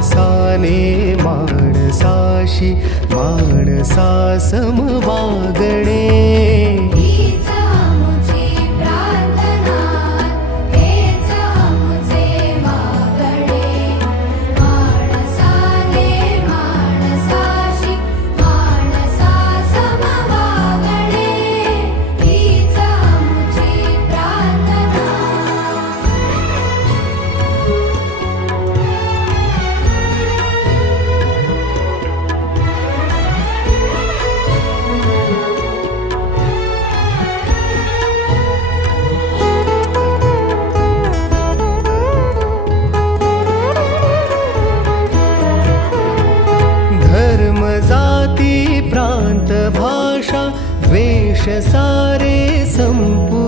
माणसाने माणसाशी माणसा सम वागणे. जाती प्रांत भाषा द्वेष सारे संपू